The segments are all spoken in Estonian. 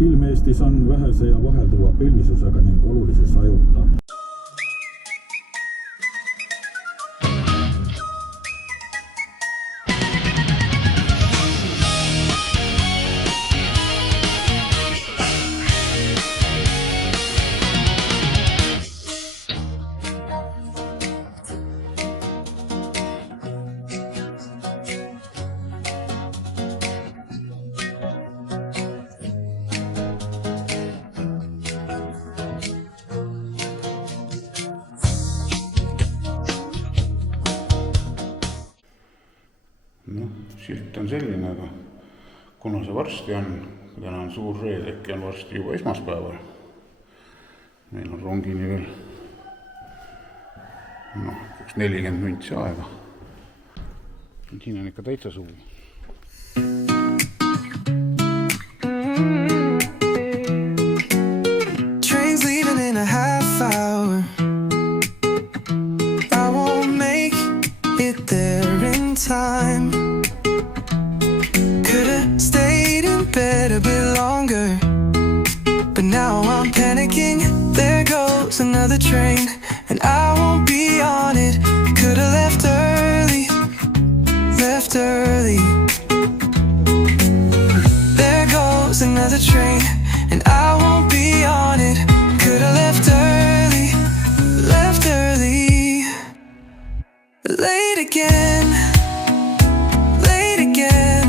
Ilm Eestis on vähese ja vahelduva pilvisusega ning olulise sajuta. Silt on selline, aga kuna see varsti on, täna on suur reedek ja on varsti juba esmaspäeval, meil on rongini veel 40 müntsi aega. Siin on ikka täitsa suvi. Train's leaving in a half hour. I won't make it there in time. Could've stayed in bed a bit longer, but now I'm panicking. There goes another train, and I won't be on it. Could've left early, left early. There goes another train, and I won't be on it. Could've left early, left early. Late again, late again.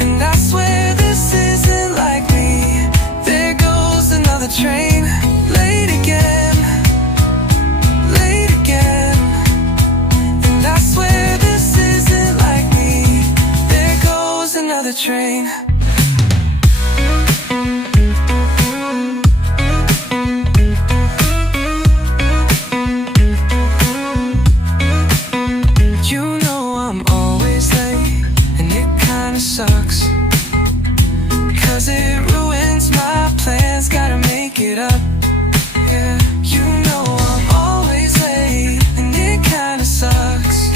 And I swear this isn't like me. There goes another train. Late again, late again. And I swear this isn't like me. There goes another train. You know I'm always late, and it kinda sucks, 'cause it ruins my plans, gotta make it up. Yeah, you know I'm always late, and it kinda sucks,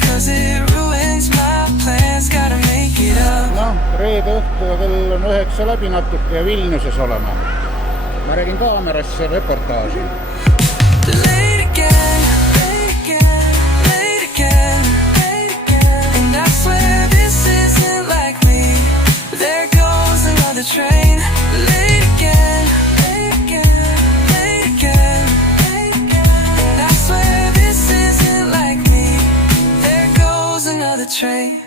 'cause it ruins my plans, gotta make it up. Reede õhtu ja kell on 9 läbi natuke ja Vilniuses olema. Ma räägin kaamerasse reportaaži. Late again, late again, late again, late again. And I swear this isn't like me. There goes another train. Late again, late again, late again, late again. And I swear this isn't like me. There goes another train.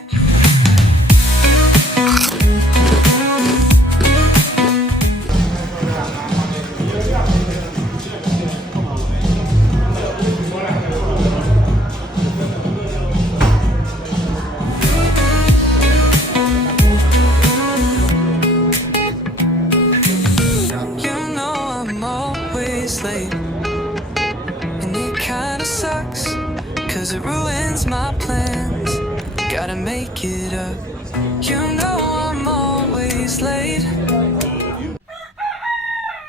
Late, and it kinda sucks, 'cause it ruins my plans, gotta make it up. You know I'm always late.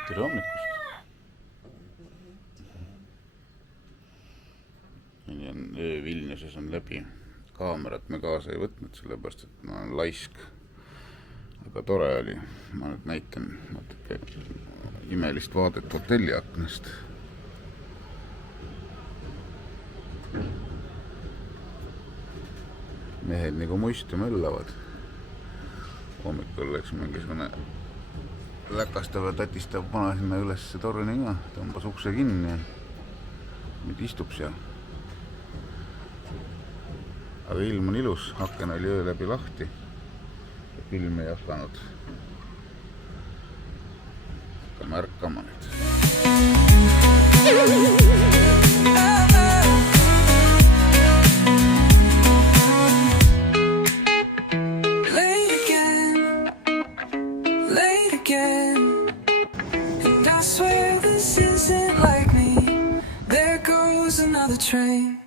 Tere hommikust! Vilniuses on läbi. Kaamerat me kaasa ei võtnud, sellepärast et ma olen laisk. Aga tore oli. Ma nüüd näitan natuke imelist vaadet hotelli aknast. Mehed nagu muistu möllavad. Hommikul läks mingisugune läkastav ja tätistav pana sinna üles torni ka. Tõmbas ukse kinni ja nüüd istub seal. Aga ilm on ilus, aken oli öö läbi lahti. Ilm ei hakanud. Hakkame ärkama nüüd. Late again, late again. And I swear this isn't like me. There goes another train.